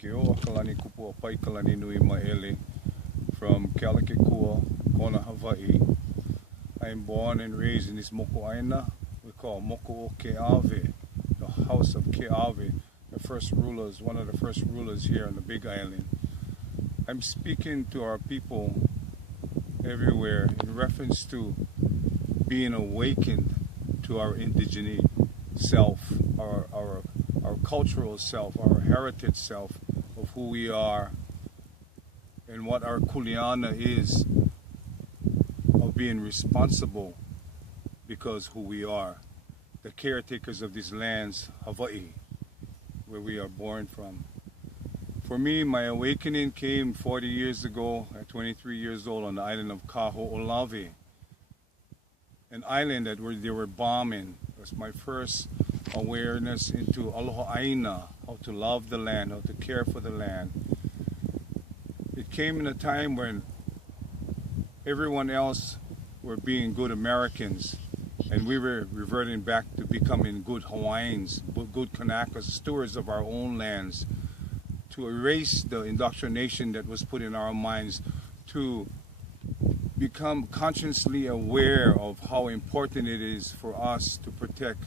Keo Kalani Kupu Pai Kalani Nui Maele from Kealakekua, Kona, Hawaii. I am born and raised in this Mokuaina we call Moko o Keawe, the house of Keawe, the first rulers, one of the first rulers here on the Big Island. I'm speaking to our people everywhere in reference to being awakened to our indigenous self, our cultural self, our heritage self of who we are and what our kuleana is of being responsible because who we are, the caretakers of these lands, Hawaii, where we are born from. For me, my awakening came 40 years ago at 23 years old on the island of Kaho'olawe, an island that they were bombing. It was my first awareness into Aloha, how to love the land, how to care for the land. It came in a time when everyone else were being good Americans, and we were reverting back to becoming good Hawaiians, good Kanakas, stewards of our own lands, to erase the indoctrination that was put in our minds, to become consciously aware of how important it is for us to protect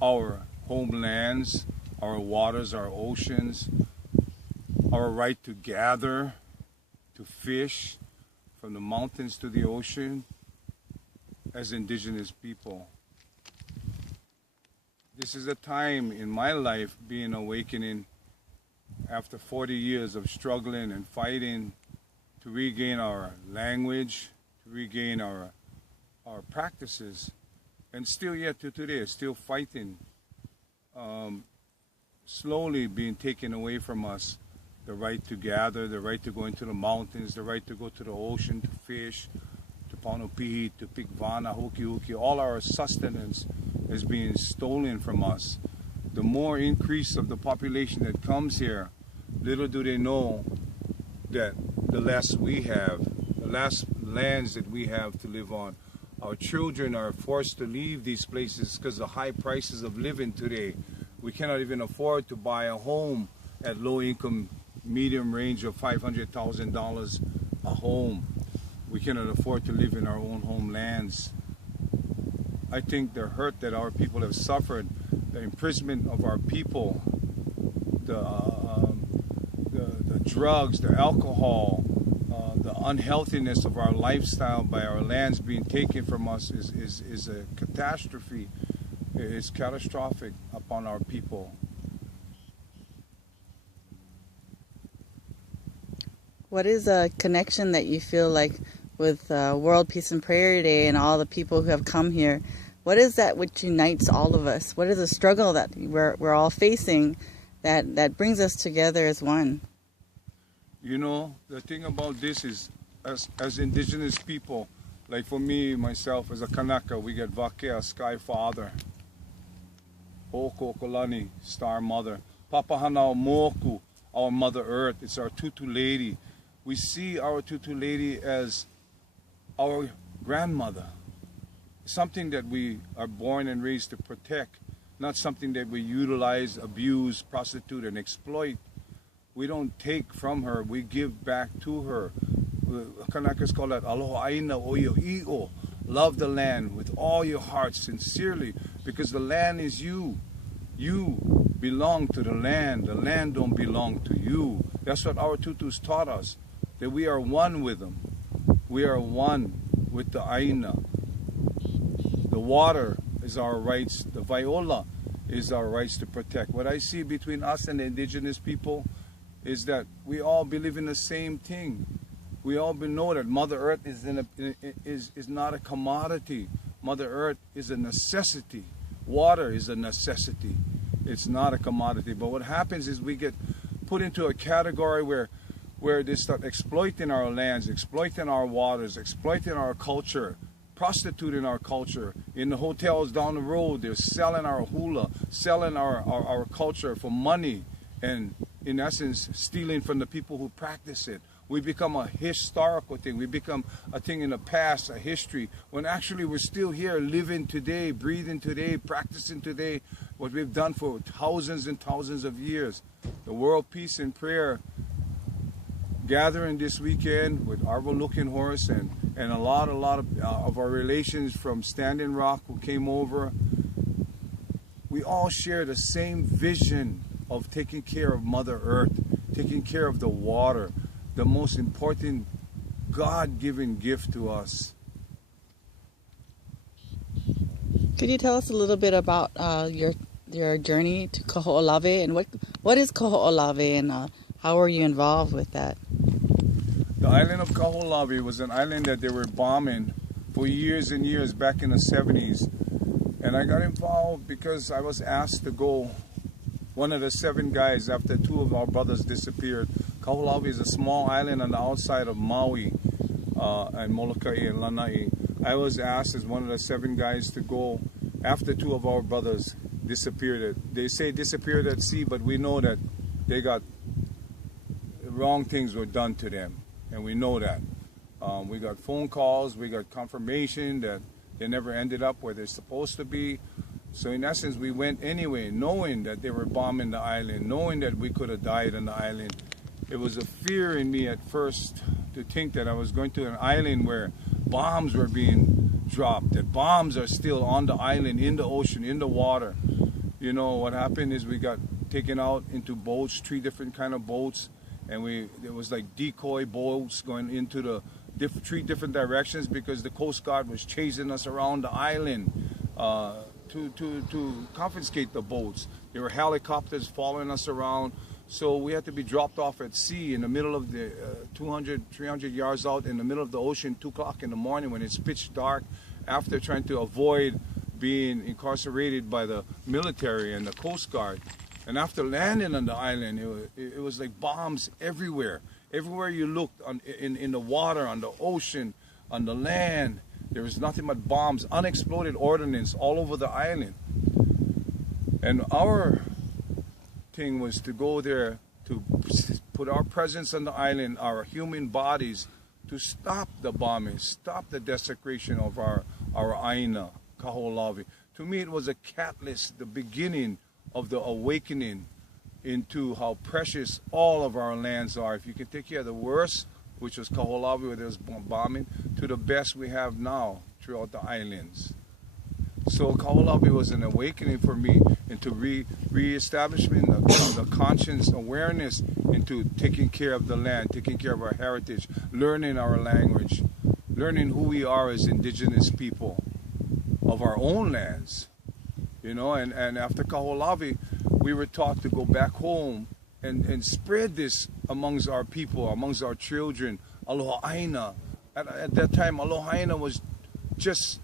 our homelands, our waters, our oceans, our right to gather, to fish, from the mountains to the ocean, as indigenous people. This is a time in my life, being awakening after 40 years of struggling and fighting to regain our language, to regain our practices, and still yet to today, still fighting, slowly being taken away from us, the right to gather, the right to go into the mountains, the right to go to the ocean, to fish, to panopihi, to pick vana, hoki, all our sustenance is being stolen from us. The more increase of the population that comes here, little do they know that the less we have, the less lands that we have to live on. Our children are forced to leave these places because of the high prices of living today. We cannot even afford to buy a home at low income, medium range of $500,000 a home. We cannot afford to live in our own homelands. I think the hurt that our people have suffered, the imprisonment of our people, the drugs, the alcohol, the unhealthiness of our lifestyle by our lands being taken from us is a catastrophe. It's catastrophic upon our people. What is a connection that you feel like with World Peace and Prayer Day and all the people who have come here? What is that which unites all of us? What is a struggle that we're all facing that brings us together as one? You know, the thing about this is, as indigenous people, like for me, myself, as a Kanaka, we get Vakea, Sky Father, Ho'okokolani, Star Mother, Papahanao Moku, our Mother Earth. It's our Tutu Lady. We see our Tutu Lady as our grandmother, something that we are born and raised to protect, not something that we utilize, abuse, prostitute, and exploit. We don't take from her, we give back to her. Kanakas call that Aloha Aina o yo i'o. Love the land with all your heart, sincerely, because the land is you. You belong to the land don't belong to you. That's what our tutus taught us, that we are one with them. We are one with the Aina. The water is our rights, the viola is our rights to protect. What I see between us and the indigenous people is that we all believe in the same thing. We all know that Mother Earth is not a commodity. Mother Earth is a necessity. Water is a necessity. It's not a commodity. But what happens is we get put into a category where they start exploiting our lands, exploiting our waters, exploiting our culture, prostituting our culture. In the hotels down the road, they're selling our hula, selling our culture for money, and in essence, stealing from the people who practice it. We become a historical thing. We become a thing in the past, a history, when actually we're still here living today, breathing today, practicing today. what we've done for thousands and thousands of years. The World Peace and Prayer gathering this weekend with Arvo Looking Horse and a lot of our relations from Standing Rock who came over. We all share the same vision of taking care of Mother Earth, taking care of the water, the most important God-given gift to us. Could you tell us a little bit about your journey to Kaho'olawe, and what is Kaho'olawe, and how were you involved with that? The island of Kaho'olawe was an island that they were bombing for years and years back in the 70s. And I got involved because I was asked to go, one of the 7 guys, after 2 of our brothers disappeared. Kaho'olawe is a small island on the outside of Maui and Molokai and Lanai. I was asked as one of the 7 guys to go after 2 of our brothers disappeared. They say disappeared at sea, but we know that they got wrong things were done to them, and we know that. We got phone calls, we got confirmation that they never ended up where they're supposed to be. So in essence, we went anyway, knowing that they were bombing the island, knowing that we could have died on the island. It was a fear in me at first to think that I was going to an island where bombs were being dropped, that bombs are still on the island, in the ocean, in the water. You know, what happened is we got taken out into boats, 3 different kind of boats, and it was like decoy boats going into the 3 different directions because the Coast Guard was chasing us around the island to confiscate the boats. There were helicopters following us around. So we had to be dropped off at sea in the middle of the 200, 300 yards out in the middle of the ocean, 2 o'clock in the morning when it's pitch dark, after trying to avoid being incarcerated by the military and the Coast Guard. And after landing on the island, it was like bombs everywhere. Everywhere you looked, in the water, on the ocean, on the land, there was nothing but bombs, unexploded ordnance all over the island. And our thing was to go there to put our presence on the island, our human bodies, to stop the bombing, stop the desecration of our aina, Kaho'olawe. To me, it was a catalyst, the beginning of the awakening into how precious all of our lands are. If you can take care of the worst, which was Kaho'olawe, where there was bombing, to the best we have now throughout the islands. So Kaho'olawe was an awakening for me into re-establishment of the conscious awareness into taking care of the land, taking care of our heritage, learning our language, learning who we are as indigenous people of our own lands. You know, and after Kaho'olawe, we were taught to go back home and spread this amongst our people, amongst our children. Aloha. At that time, Aloha was just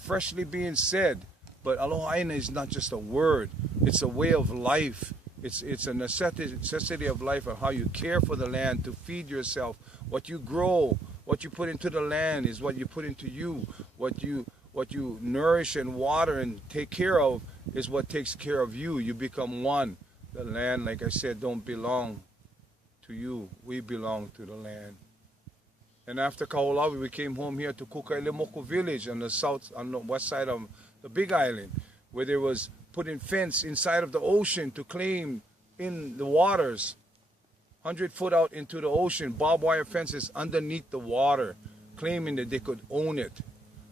freshly being said, but Aloha is not just a word, it's a way of life. It's a necessity of life, of how you care for the land, to feed yourself. What you grow, what you put into the land is what you put into you. What you nourish and water and take care of is what takes care of you. You become one. The land, like I said, don't belong to you. We belong to the land. And after Kaho'olawe, we came home here to Kukailemoko village on the west side of the Big Island, where there was putting fence inside of the ocean to claim in the waters, 100 foot out into the ocean, barbed wire fences underneath the water, claiming that they could own it.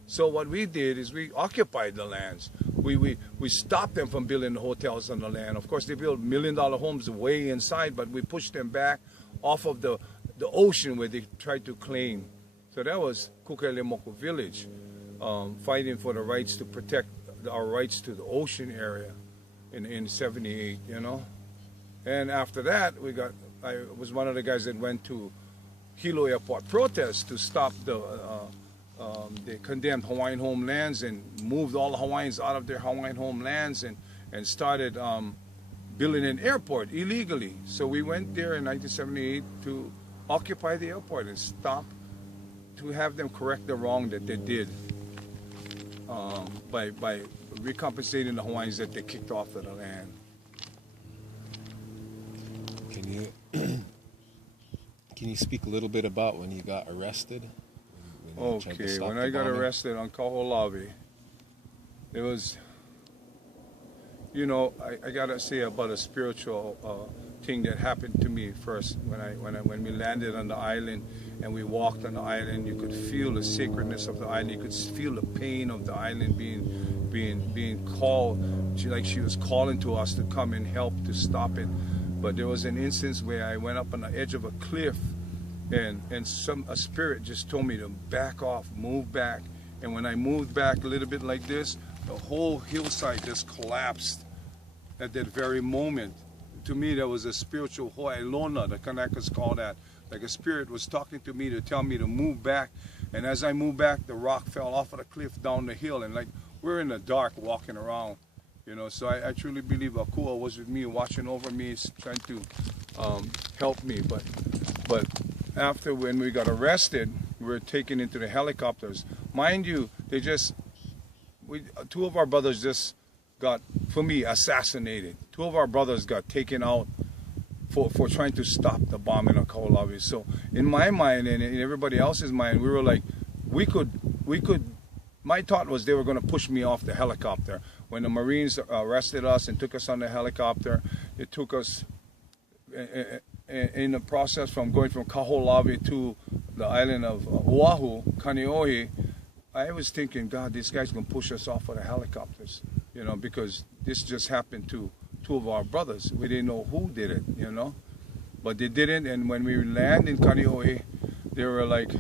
So what we did is we occupied the lands. We stopped them from building the hotels on the land. Of course, they built $1 million homes way inside, but we pushed them back off of the ocean where they tried to claim. So that was Kukailemoko village, fighting for the rights to protect our rights to the ocean area in 78, you know. And after that, I was one of the guys that went to Hilo Airport protest to stop the condemned Hawaiian homelands and moved all the Hawaiians out of their Hawaiian homelands and started building an airport illegally. So we went there in 1978 to occupy the airport and stop, to have them correct the wrong that they did by recompensating the Hawaiians that they kicked off of the land. Can you speak a little bit about when you got arrested? Okay, when I got arrested on Kaho'olawe, you know, I gotta say about a spiritual thing that happened to me first when we landed on the island and we walked on the island. You could feel the sacredness of the island. You could feel the pain of the island being called, like she was calling to us to come and help to stop it. But there was an instance where I went up on the edge of a cliff, and a spirit just told me to back off, move back. And when I moved back a little bit like this, the whole hillside just collapsed at that very moment. To me, that was a spiritual Hawaiian, the Kanakas call that. Like a spirit was talking to me to tell me to move back. And as I moved back, the rock fell off of the cliff down the hill. And like, we're in the dark walking around, you know. So I truly believe Akua was with me, watching over me, trying to help me. But after, when we got arrested, we were taken into the helicopters. Mind you, two of our brothers just got, for me, assassinated. Two of our brothers got taken out for trying to stop the bombing of Kaho'olawe. So in my mind and in everybody else's mind, we were like, we could, my thought was they were going to push me off the helicopter. When the Marines arrested us and took us on the helicopter, it took us in the process from going from Kaho'olawe to the island of Oahu, Kaneohe. I was thinking, God, these guys going to push us off of the helicopters, you know, because this just happened to two of our brothers. We didn't know who did it, you know, but they didn't. And when we landed in Kaneohe, they were like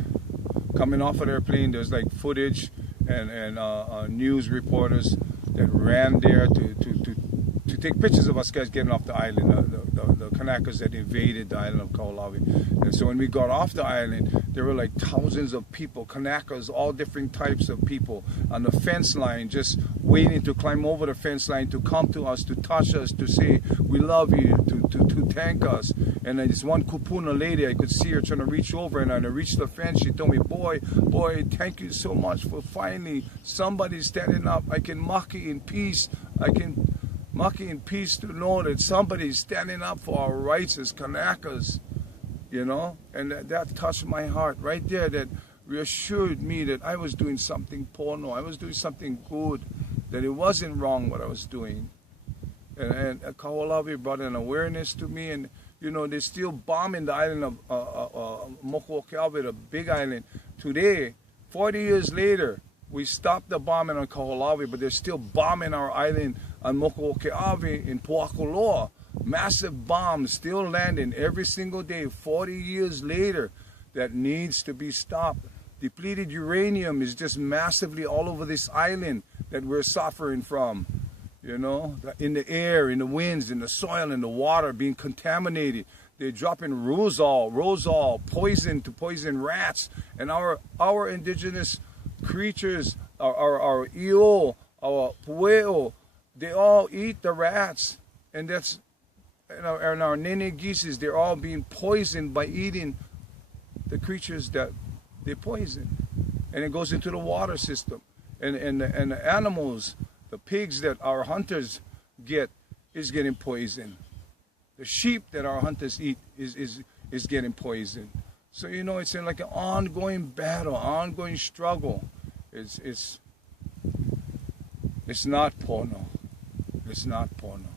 coming off of their plane. There's like footage and news reporters that ran there to take pictures of us guys getting off the island, the Kanakas that invaded the island of Kaho'olawe. And so when we got off the island, there were like thousands of people, Kanakas, all different types of people on the fence line, just waiting to climb over the fence line to come to us, to touch us, to say, we love you, to thank us. And then this one kupuna lady, I could see her trying to reach over, and when I reached the fence, she told me, boy, thank you so much for finally somebody standing up. I can maki in peace. I can maki in peace to know that somebody's standing up for our rights as Kanakas, you know? And that touched my heart right there, that reassured me that I was doing something pono, I was doing something good, that it wasn't wrong what I was doing. And Kaho'olawe brought an awareness to me, and you know, they're still bombing the island of Mokuokeawe, the big island. Today, 40 years later, we stopped the bombing on Kaho'olawe, but they're still bombing our island on Mokuokeawe in Po'akuloa. Massive bombs still landing every single day, 40 years later. That needs to be stopped. Depleted uranium is just massively all over this island that we're suffering from. You know, in the air, in the winds, in the soil, in the water, being contaminated. They're dropping rosol, poison to poison rats. And our indigenous creatures, our io, our pueo, they all eat the rats. And that's, and our nene geese, they're all being poisoned by eating the creatures that they poison. And it goes into the water system. And the animals, the pigs that our hunters get is getting poisoned. The sheep that our hunters eat is getting poisoned. So, you know, it's like an ongoing battle, ongoing struggle. It's not porno. It's not porno.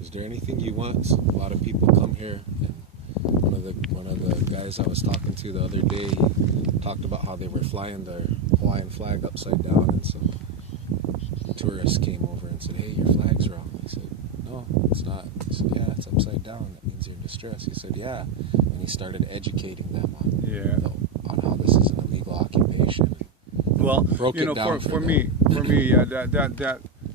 Is there anything you want? A lot of people come here, and one of the guys I was talking to the other day, he talked about how they were flying their Hawaiian flag upside down, and so tourists came over and said, "Hey, your flag's wrong." He said, "No, it's not." He said, "Yeah, it's upside down. That means you're in distress." He said, "Yeah," and he started educating them on how this is an illegal occupation. Well, you know, for me,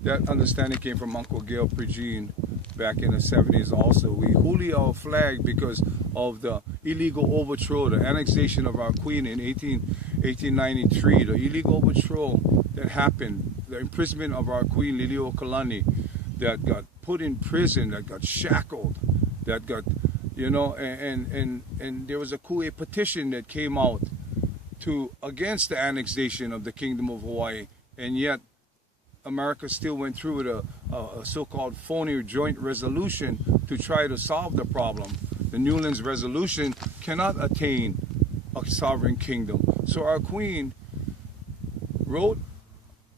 that understanding came from Uncle Gail Pregine back in the 70s. Also, we huli our flag because of the illegal overthrow, the annexation of our queen in 1893, the illegal overthrow that happened, the imprisonment of our queen Liliuokalani, that got put in prison, that got shackled, that got, you know, and there was a Kue petition that came out against the annexation of the Kingdom of Hawaii, and yet America still went through with a so-called phony joint resolution to try to solve the problem. The Newlands Resolution cannot attain a sovereign kingdom. So our queen wrote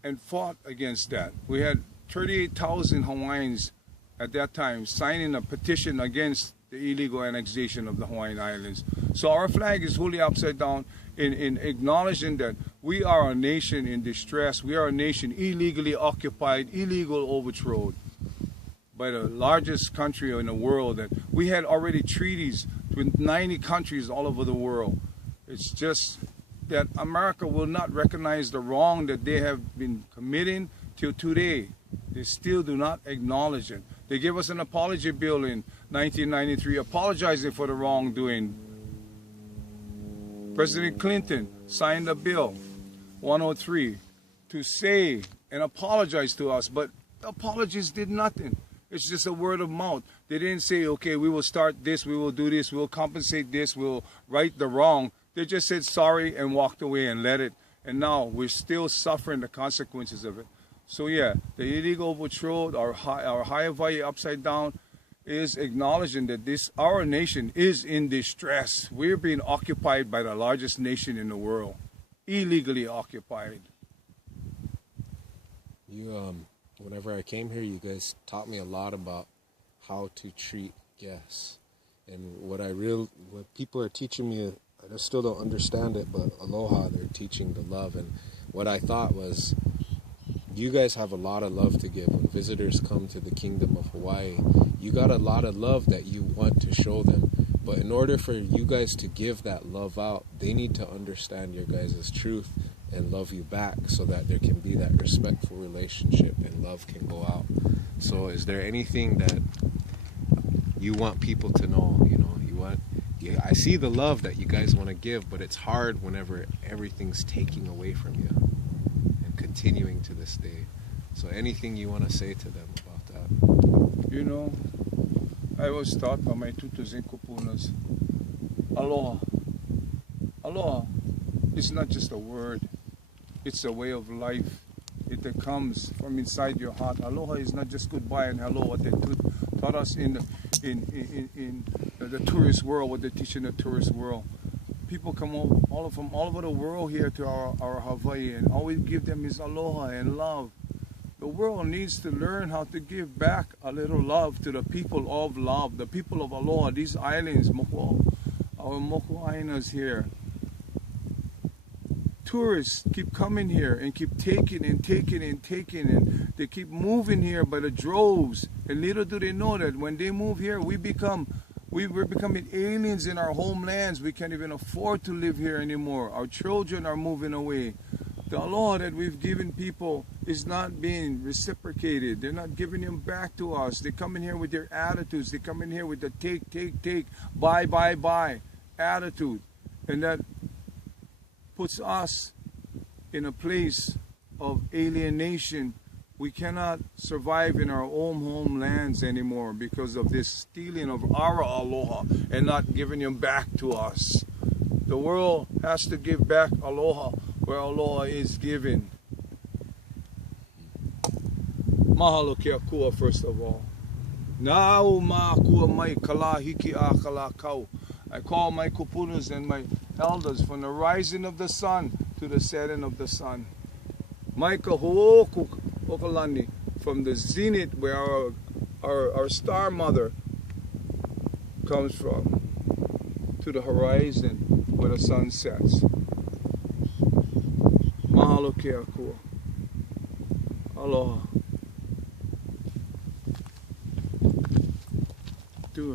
and fought against that. We had 38,000 Hawaiians at that time signing a petition against the illegal annexation of the Hawaiian Islands. So our flag is wholly upside down in acknowledging that we are a nation in distress. We are a nation illegally occupied, illegal overthrown by the largest country in the world. That we had already treaties with 90 countries all over the world. It's just that America will not recognize the wrong that they have been committing till today. They still do not acknowledge it. They gave us an apology bill in 1993 apologizing for the wrongdoing. President Clinton signed a bill, 103, to say and apologize to us, but the apologies did nothing. It's just a word of mouth. They didn't say, okay, we will start this, we will do this, we will compensate this, we'll right the wrong. They just said sorry and walked away and let it. And now we're still suffering the consequences of it. So yeah, the illegal overthrow, our high Hawaii upside down, is acknowledging that our nation is in distress. We're being occupied by the largest nation in the world, illegally occupied. Whenever I came here, you guys taught me a lot about how to treat guests, and what people are teaching me, I still don't understand it, but Aloha, they're teaching the love. And what I thought was, you guys have a lot of love to give. When visitors come to the Kingdom of Hawaii, you got a lot of love that you want to show them. But in order for you guys to give that love out, they need to understand your guys' truth and love you back, so that there can be that respectful relationship and love can go out. So is there anything that you want people to know? I see the love that you guys want to give, but it's hard whenever everything's taking away from you and continuing to this day. So anything you want to say to them about that? I was taught by my tutus and kupunas, Aloha. Aloha is not just a word, it's a way of life. It comes from inside your heart. Aloha is not just goodbye and hello, what they taught us in the tourist world, what they teach in the tourist world. People come from all over the world here to our Hawaii, and all we give them is aloha and love. The world needs to learn how to give back a little love to the people of love, the people of Aloha, these islands, our moku'ainas here. Tourists keep coming here and keep taking and taking and taking, and they keep moving here by the droves. And little do they know that when they move here, we're becoming aliens in our homelands. We can't even afford to live here anymore. Our children are moving away. The aloha that we've given people is not being reciprocated. They're not giving them back to us. They come in here with their attitudes. They come in here with the take, buy attitude. And that puts us in a place of alienation. We cannot survive in our own homelands anymore because of this stealing of our aloha and not giving them back to us. The world has to give back aloha where aloha is given. Mahalo ke akua, first of all. Nau ma akua mai kala hiki a kala kau. I call my kupunas and my elders from the rising of the sun to the setting of the sun. Mai ka ho'oku okalani, from the zenith where our star mother comes from, to the horizon where the sun sets. Mahalo ke akua. Aloha.